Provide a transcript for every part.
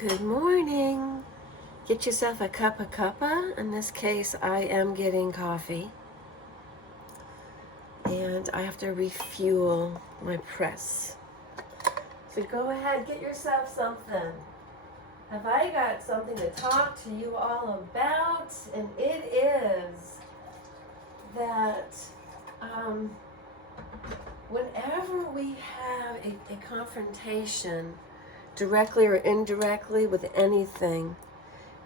Good morning. Get yourself a cup of cuppa. In this case, I am getting coffee. And I have to refuel my press. So go ahead, get yourself something. Have I got something to talk to you all about? And it is that whenever we have a confrontation, directly or indirectly with anything,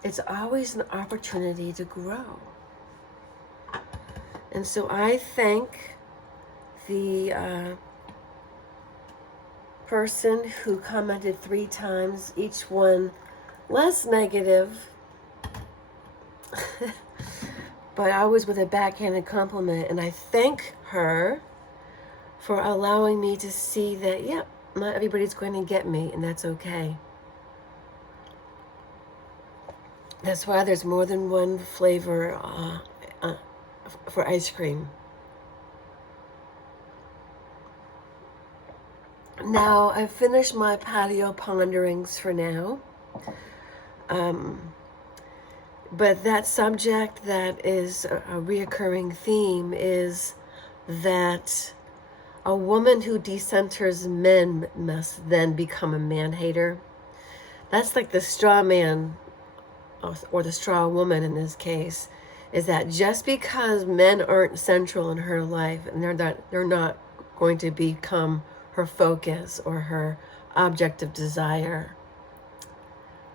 it's always an opportunity to grow. And so I thank the person who commented 3 times, each one less negative, but always with a backhanded compliment. And I thank her for allowing me to see that, yeah, not everybody's going to get me, and that's okay. That's why there's more than one flavor for ice cream. Now, I've finished my patio ponderings for now. But that subject that is a reoccurring theme is that a woman who decenters men must then become a man-hater. That's like the straw man, or the straw woman in this case, is that just because men aren't central in her life and they're not going to become her focus or her object of desire,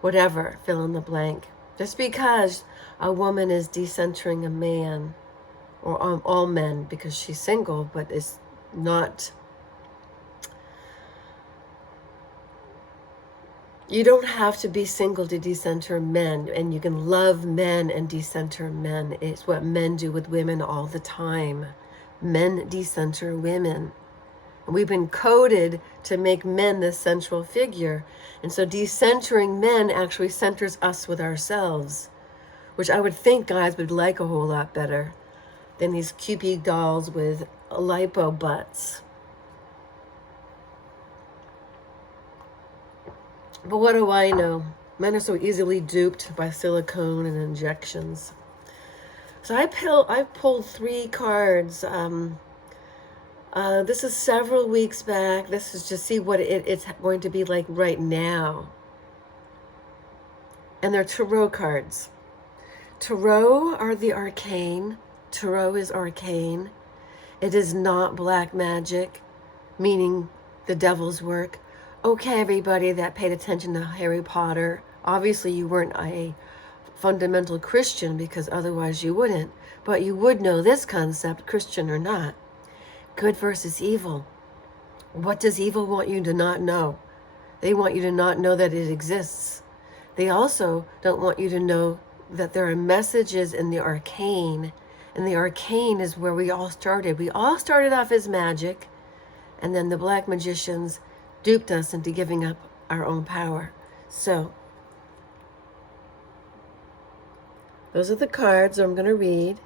whatever, fill in the blank. Just because a woman is decentering a man, or all men because she's single, but is not, you don't have to be single to decenter men, and you can love men and decenter men. It's what men do with women all the time. Men decenter women. We've been coded to make men the central figure. And so decentering men actually centers us with ourselves, which I would think guys would like a whole lot better than these Cupid dolls with lipo butts. But what do I know? Men are so easily duped by silicone and injections. So I pulled 3 cards. This is several weeks back. This is to see what it's going to be like right now. And they're tarot cards. Tarot are the arcane. Tarot is arcane. It is not black magic, meaning the devil's work. Okay, everybody that paid attention to Harry Potter, obviously you weren't a fundamental Christian, because otherwise you wouldn't. But you would know this concept, Christian or not. Good versus evil. What does evil want you to not know? They want you to not know that it exists. They also don't want you to know that there are messages in the arcane. And the arcane is where we all started. We all started off as magic, and then the black magicians duped us into giving up our own power. So, those are the cards I'm going to read,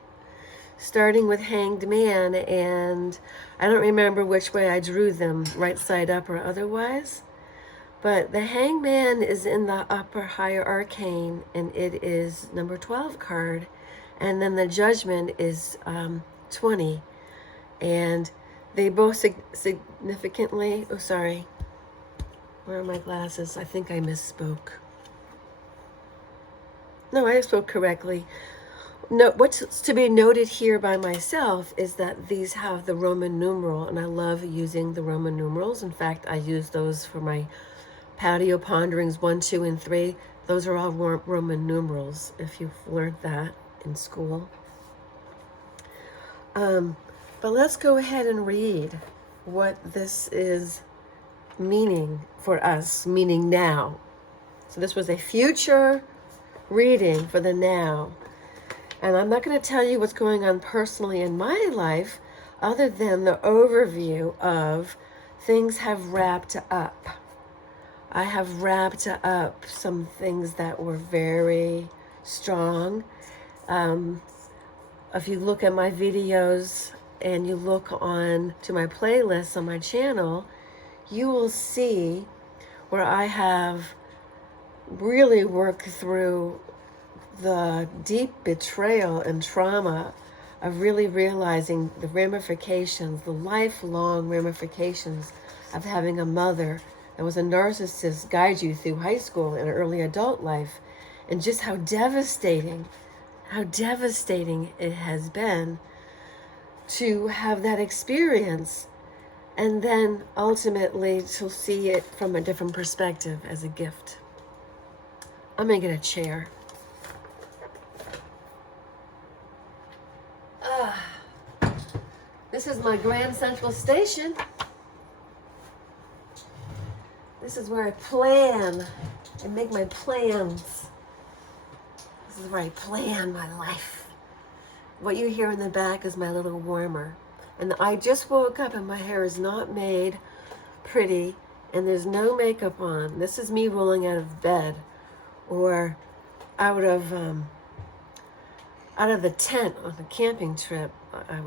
starting with Hanged Man, and I don't remember which way I drew them, right side up or otherwise, but the Hanged Man is in the upper higher arcane, and it is number 12 card, and then the Judgment is 20, and they both significantly, oh sorry, where are my glasses? I think I misspoke. No, I spoke correctly. No, what's to be noted here by myself is that these have the Roman numeral, and I love using the Roman numerals. In fact, I use those for my patio ponderings 1, 2, and 3. Those are all Roman numerals, if you've learned that in school. But let's go ahead and read what this is meaning for us, meaning now. So this was a future reading for the now. And I'm not going to tell you what's going on personally in my life, other than the overview of things have wrapped up. I have wrapped up some things that were very strong. If you look at my videos and you look on to my playlists on my channel, you will see where I have really work through the deep betrayal and trauma of really realizing the ramifications, the lifelong ramifications of having a mother that was a narcissist guide you through high school and early adult life, and just how devastating it has been to have that experience, and then ultimately to see it from a different perspective as a gift. I'm gonna get a chair. This is my Grand Central Station. This is where I plan and make my plans. This is where I plan my life. What you hear in the back is my little warmer. And I just woke up and my hair is not made pretty and there's no makeup on. This is me rolling out of bed or out of the tent on a camping trip. It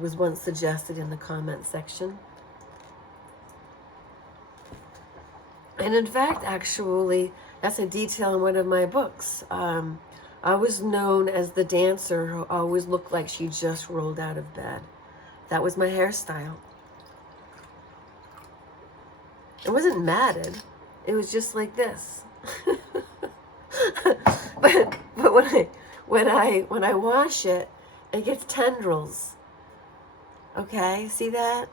was once suggested in the comment section. And in fact, actually, that's a detail in one of my books. I was known as the dancer who always looked like she just rolled out of bed. That was my hairstyle. It wasn't matted. It was just like this. but when I wash it, it gets tendrils. Okay, see that?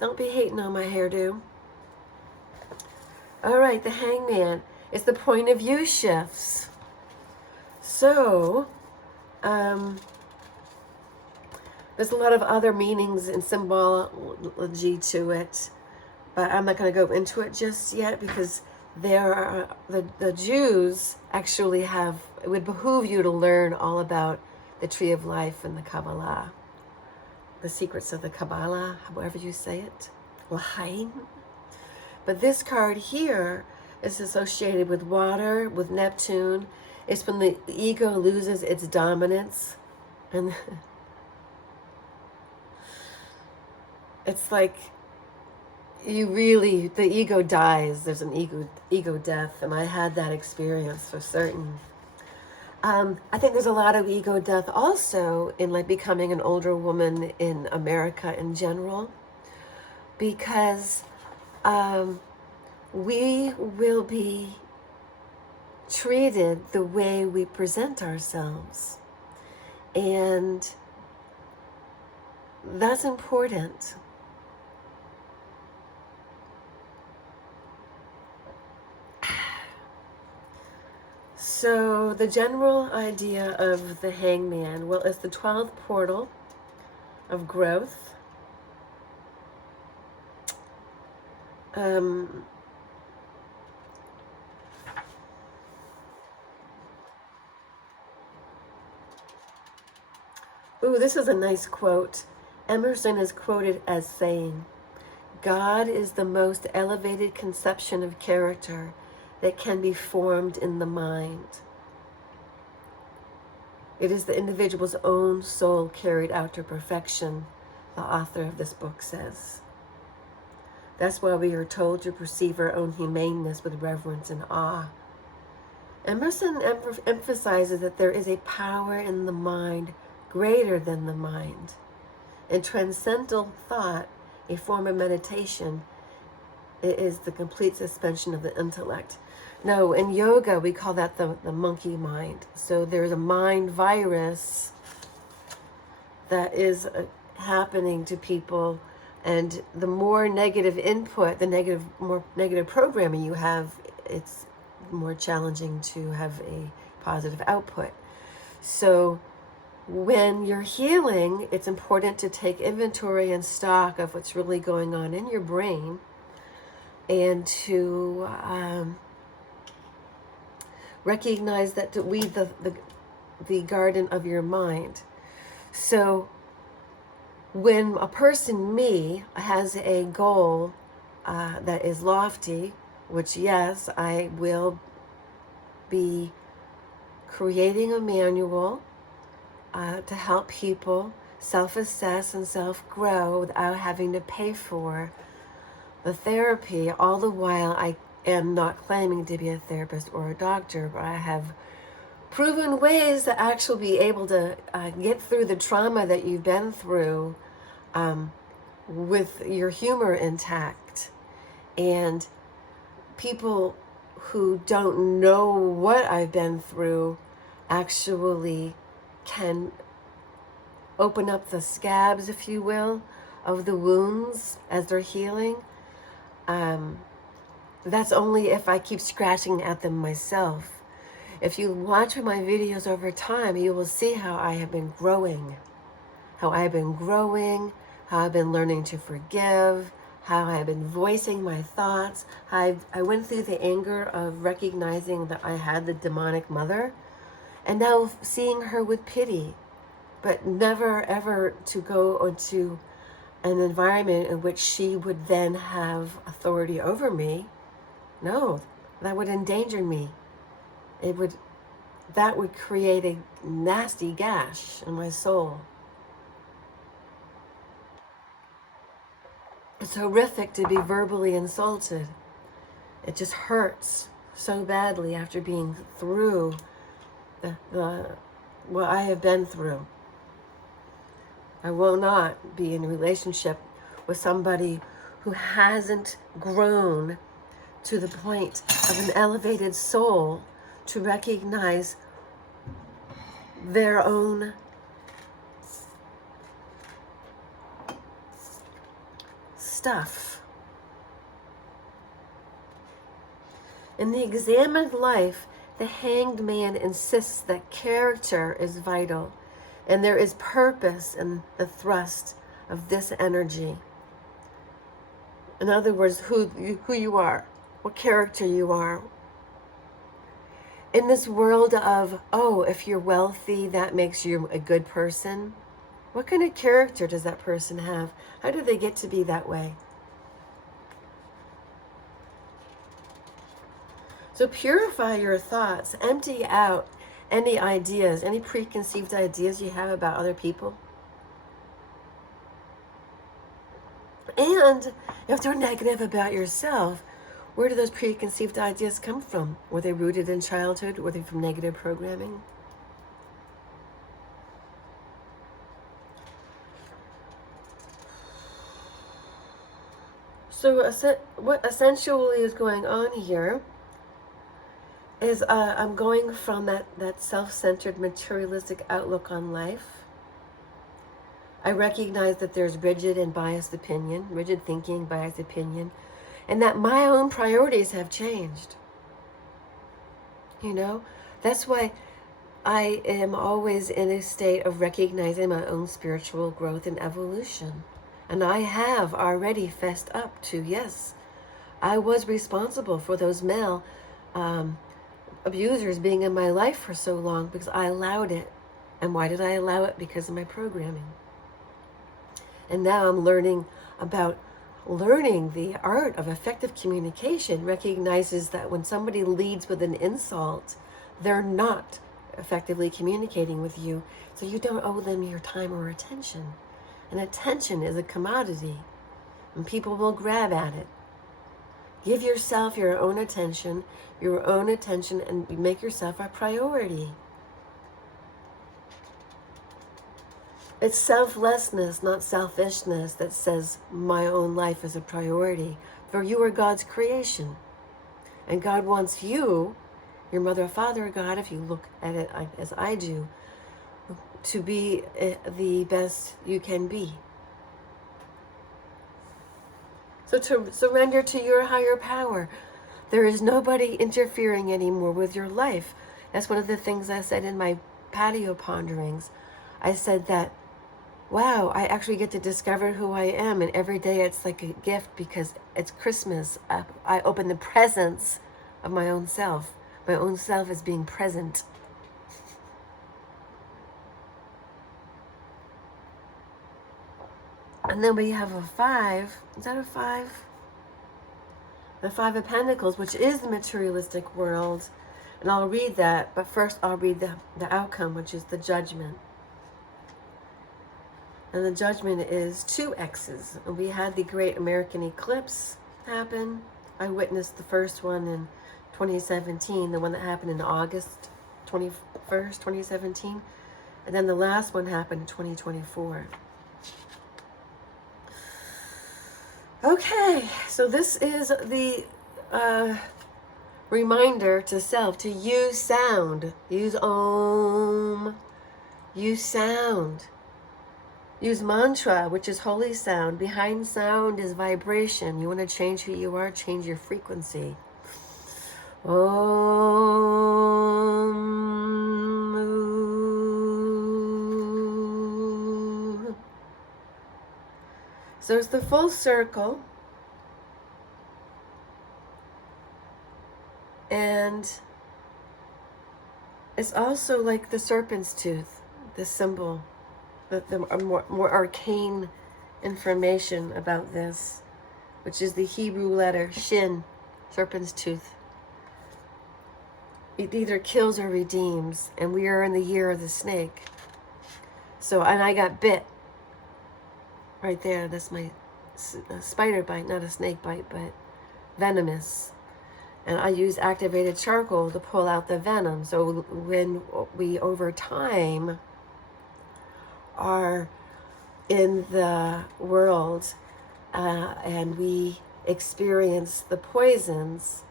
Don't be hating on my hairdo. All right, the hangman. It's the point of view shifts. So, there's a lot of other meanings and symbology to it, but I'm not going to go into it just yet because there are the Jews actually have. It would behoove you to learn all about the Tree of Life and the Kabbalah, the secrets of the Kabbalah, however you say it, L'chaim. But this card here is associated with water, with Neptune. It's when the ego loses its dominance. And it's like the ego dies. There's an ego death. And I had that experience for certain. I think there's a lot of ego death also in like becoming an older woman in America in general. Because we will be treated the way we present ourselves. And that's important. So the general idea of the hangman, well, it's the 12th portal of growth. Ooh, this is a nice quote. Emerson is quoted as saying, "God is the most elevated conception of character that can be formed in the mind. It is the individual's own soul carried out to perfection," the author of this book says. That's why we are told to perceive our own humaneness with reverence and awe. Emerson emphasizes that there is a power in the mind greater than the mind. In transcendental thought, a form of meditation, it is the complete suspension of the intellect. No, in yoga, we call that the monkey mind. So there's a mind virus that is happening to people. And the more negative input, more negative programming you have, it's more challenging to have a positive output. So when you're healing, it's important to take inventory and stock of what's really going on in your brain and to recognize that to weed the garden of your mind. So when a person, me, has a goal that is lofty, which yes, I will be creating a manual to help people self-assess and self-grow without having to pay for the therapy. All the while, I am not claiming to be a therapist or a doctor, but I have proven ways to actually be able to get through the trauma that you've been through with your humor intact. And people who don't know what I've been through actually can open up the scabs, if you will, of the wounds as they're healing. That's only if I keep scratching at them myself. If you watch my videos over time, you will see how I have been growing. How I've been growing, how I've been learning to forgive, how I've been voicing my thoughts. I went through the anger of recognizing that I had the demonic mother, and now seeing her with pity, but never ever to go into an environment in which she would then have authority over me. No, that would endanger me. That would create a nasty gash in my soul. It's horrific to be verbally insulted. It just hurts so badly after being through what I have been through. I will not be in a relationship with somebody who hasn't grown to the point of an elevated soul to recognize their own stuff. In the examined life, the hanged man insists that character is vital, and there is purpose in the thrust of this energy. In other words, who you are, what character you are. In this world of, oh, if you're wealthy, that makes you a good person. What kind of character does that person have? How do they get to be that way? So purify your thoughts. Empty out any ideas, any preconceived ideas you have about other people. And if they're negative about yourself, where do those preconceived ideas come from? Were they rooted in childhood? Were they from negative programming? So what essentially is going on here is I'm going from that self-centered materialistic outlook on life. I recognize that there's rigid and biased opinion, rigid thinking, biased opinion, and that my own priorities have changed. You know, that's why I am always in a state of recognizing my own spiritual growth and evolution. And I have already fessed up to, yes, I was responsible for those male abusers being in my life for so long because I allowed it. And why did I allow it? Because of my programming. And now I'm learning the art of effective communication. Recognizes that when somebody leads with an insult, they're not effectively communicating with you, so you don't owe them your time or attention. And attention is a commodity, and people will grab at it. Give yourself your own attention, and make yourself a priority. It's selflessness, not selfishness, that says my own life is a priority. For you are God's creation. And God wants you, your mother, father, God, if you look at it as I do, to be the best you can be. So to surrender to your higher power. There is nobody interfering anymore with your life. That's one of the things I said in my patio ponderings. I said that, wow, I actually get to discover who I am, and every day it's like a gift because it's Christmas. I open the presents of my own self. My own self is being present. And then we have a 5. Is that a 5? The 5 of Pentacles, which is the materialistic world. And I'll read that, but first I'll read the outcome, which is the Judgment. And the judgment is 2 X's. We had the Great American Eclipse happen. I witnessed the first one in 2017, the one that happened in August 21st, 2017. And then the last one happened in 2024. Okay, so this is the reminder to self to use sound. Use Om. Use sound. Use mantra, which is holy sound. Behind sound is vibration. You want to change who you are, change your frequency. Om. So it's the full circle. And it's also like the serpent's tooth, the symbol. The more arcane information about this, which is the Hebrew letter Shin, serpent's tooth. It either kills or redeems, and we are in the year of the snake. So, and I got bit right there. That's my spider bite, not a snake bite, but venomous. And I use activated charcoal to pull out the venom. So when we, over time, are in the world and we experience the poisons,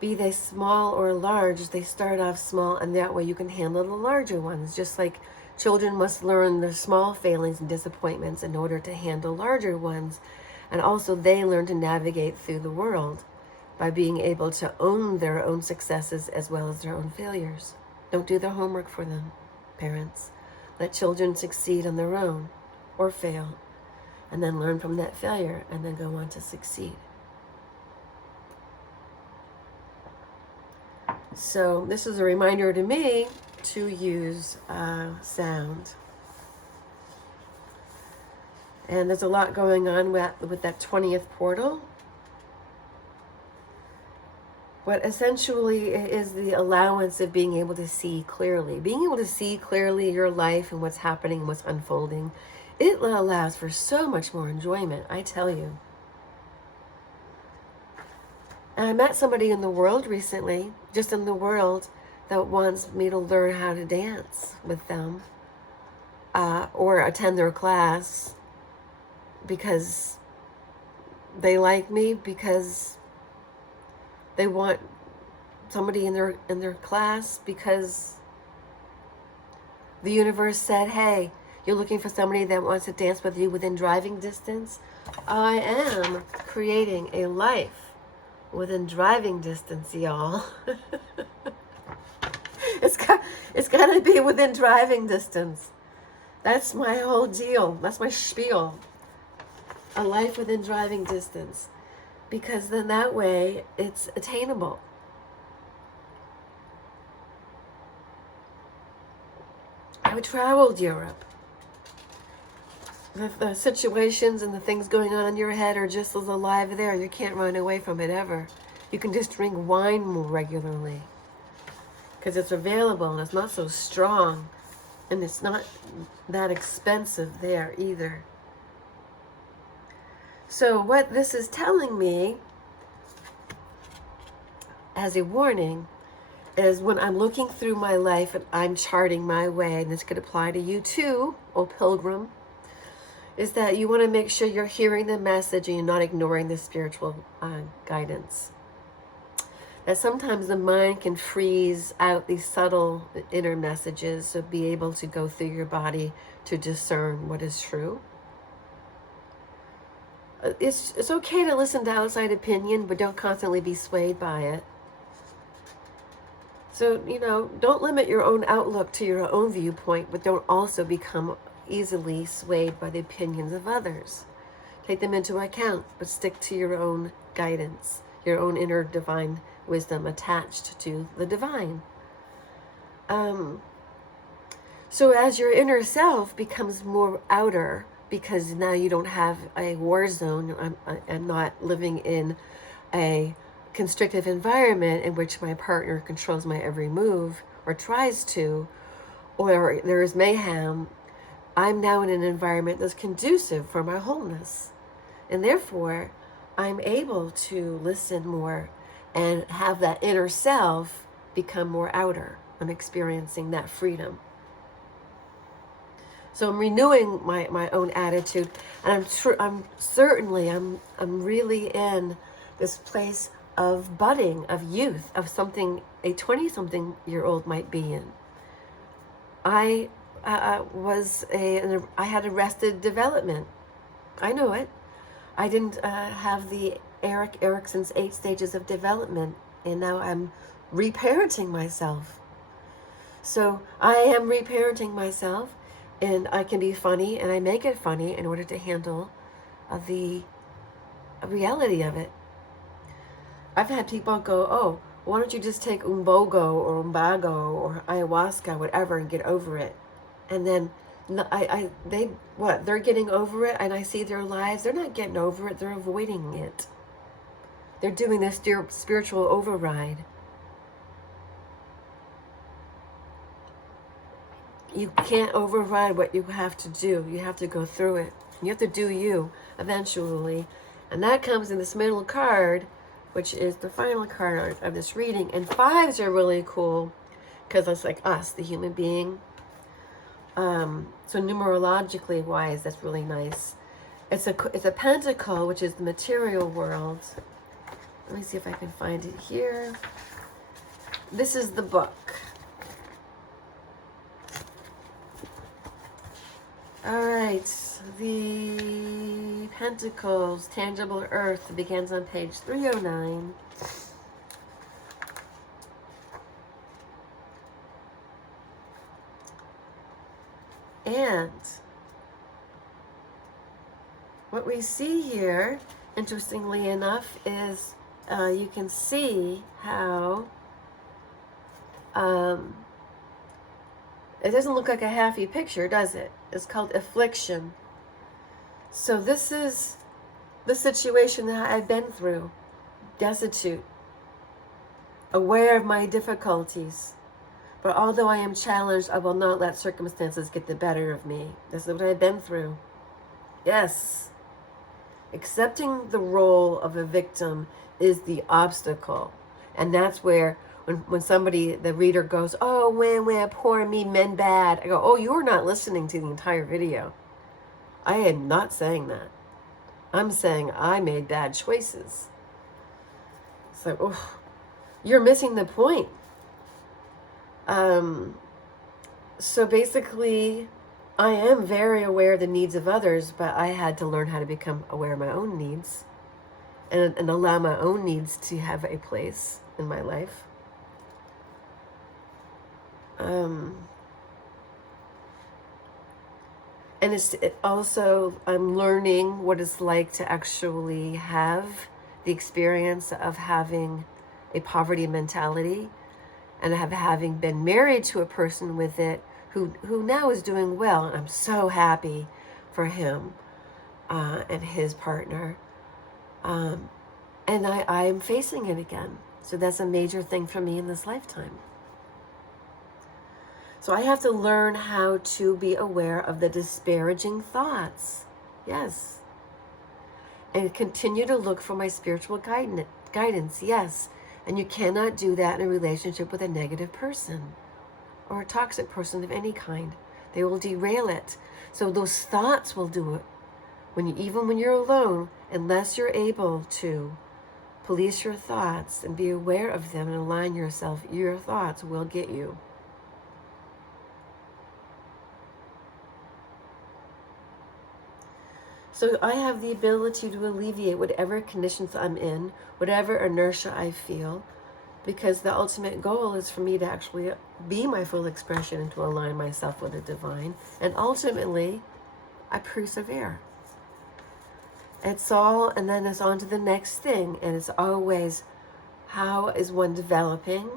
be they small or large, they start off small, and that way you can handle the larger ones. Just like children must learn their small failings and disappointments in order to handle larger ones. And also they learn to navigate through the world by being able to own their own successes as well as their own failures. Don't do their homework for them, parents. Let children succeed on their own or fail, and then learn from that failure and then go on to succeed. So this is a reminder to me to use sound. And there's a lot going on with that 20th portal. What essentially is the allowance of being able to see clearly. Being able to see clearly your life and what's happening and what's unfolding, it allows for so much more enjoyment, I tell you. And I met somebody in the world recently, just in the world, that wants me to learn how to dance with them or attend their class because they like me, because they want somebody in their class, because the universe said, hey, you're looking for somebody that wants to dance with you within driving distance. I am creating a life within driving distance, y'all. It's got to be within driving distance. That's my whole deal. That's my spiel. A life within driving distance. Because then that way it's attainable. I traveled Europe. The situations and the things going on in your head are just as alive there. You can't run away from it ever. You can just drink wine more regularly because it's available and it's not so strong, and it's not that expensive there either. So what this is telling me as a warning is when I'm looking through my life and I'm charting my way, and this could apply to you too, O Pilgrim, is that you want to make sure you're hearing the message and you're not ignoring the spiritual guidance. That sometimes the mind can freeze out these subtle inner messages, so be able to go through your body to discern what is true. It's okay to listen to outside opinion, but don't constantly be swayed by it. So, don't limit your own outlook to your own viewpoint, but don't also become easily swayed by the opinions of others. Take them into account, but stick to your own guidance, your own inner divine wisdom attached to the divine. So as your inner self becomes more outer, because now you don't have a war zone, I'm not living in a constrictive environment in which my partner controls my every move or tries to, or there is mayhem, I'm now in an environment that's conducive for my wholeness. And therefore, I'm able to listen more and have that inner self become more outer. I'm experiencing that freedom. So I'm renewing my own attitude, and I'm really in this place of budding, of youth, of something a 20-something-year-old might be in. I I had arrested development. I know it. I didn't have the Erik Erikson's 8 stages of development, and now I'm reparenting myself. So I am reparenting myself, and I can be funny, and I make it funny in order to handle the reality of it. I've had people go, oh, why don't you just take umbogo or umbago or ayahuasca, whatever, and get over it? And then they're getting over it, and I see their lives, they're not getting over it, they're avoiding it. They're doing this spiritual override. You can't override what you have to do. You have to go through it. You have to do you eventually. And that comes in this middle card, which is the final card of this reading. And 5s are really cool because it's like us, the human being. So numerologically wise, that's really nice. It's a pentacle, which is the material world. Let me see if I can find it here. This is the book. All right, the Pentacles, Tangible Earth, begins on page 309. And what we see here, interestingly enough, is you can see how it doesn't look like a happy picture, does it? It's called affliction. So this is the situation that I've been through. Destitute. Aware of my difficulties. But although I am challenged, I will not let circumstances get the better of me. This is what I've been through. Yes. Accepting the role of a victim is the obstacle. And that's where when somebody, the reader goes, oh, when, poor me, men bad. I go, oh, you're not listening to the entire video. I am not saying that. I'm saying I made bad choices. It's like, oh, you're missing the point. So basically, I am very aware of the needs of others, but I had to learn how to become aware of my own needs and allow my own needs to have a place in my life. And also, I'm learning what it's like to actually have the experience of having a poverty mentality and of having been married to a person with it who now is doing well. And I'm so happy for him and his partner. And I'm facing it again. So that's a major thing for me in this lifetime. So I have to learn how to be aware of the disparaging thoughts. Yes. And continue to look for my spiritual guidance. Yes. And you cannot do that in a relationship with a negative person or a toxic person of any kind. They will derail it. So those thoughts will do it. Even when you're alone, unless you're able to police your thoughts and be aware of them and align yourself, your thoughts will get you. So I have the ability to alleviate whatever conditions I'm in, whatever inertia I feel, because the ultimate goal is for me to actually be my full expression and to align myself with the divine. And ultimately, I persevere. It's all, and then it's on to the next thing. And it's always, how is one developing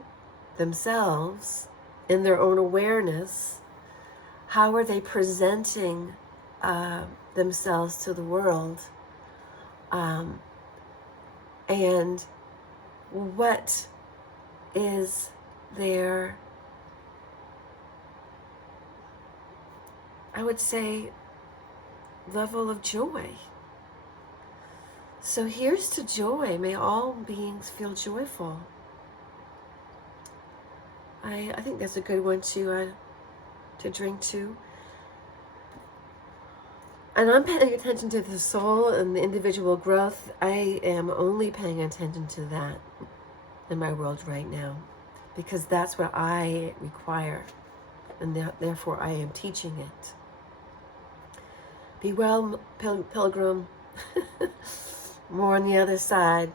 themselves in their own awareness? How are they presenting themselves to the world? And what is their I would say, level of joy. So here's to joy. May all beings feel joyful. I think that's a good one to drink to. And I'm paying attention to the soul and the individual growth. I am only paying attention to that in my world right now, because that's what I require, and therefore I am teaching it. Be well, pilgrim. More on the other side.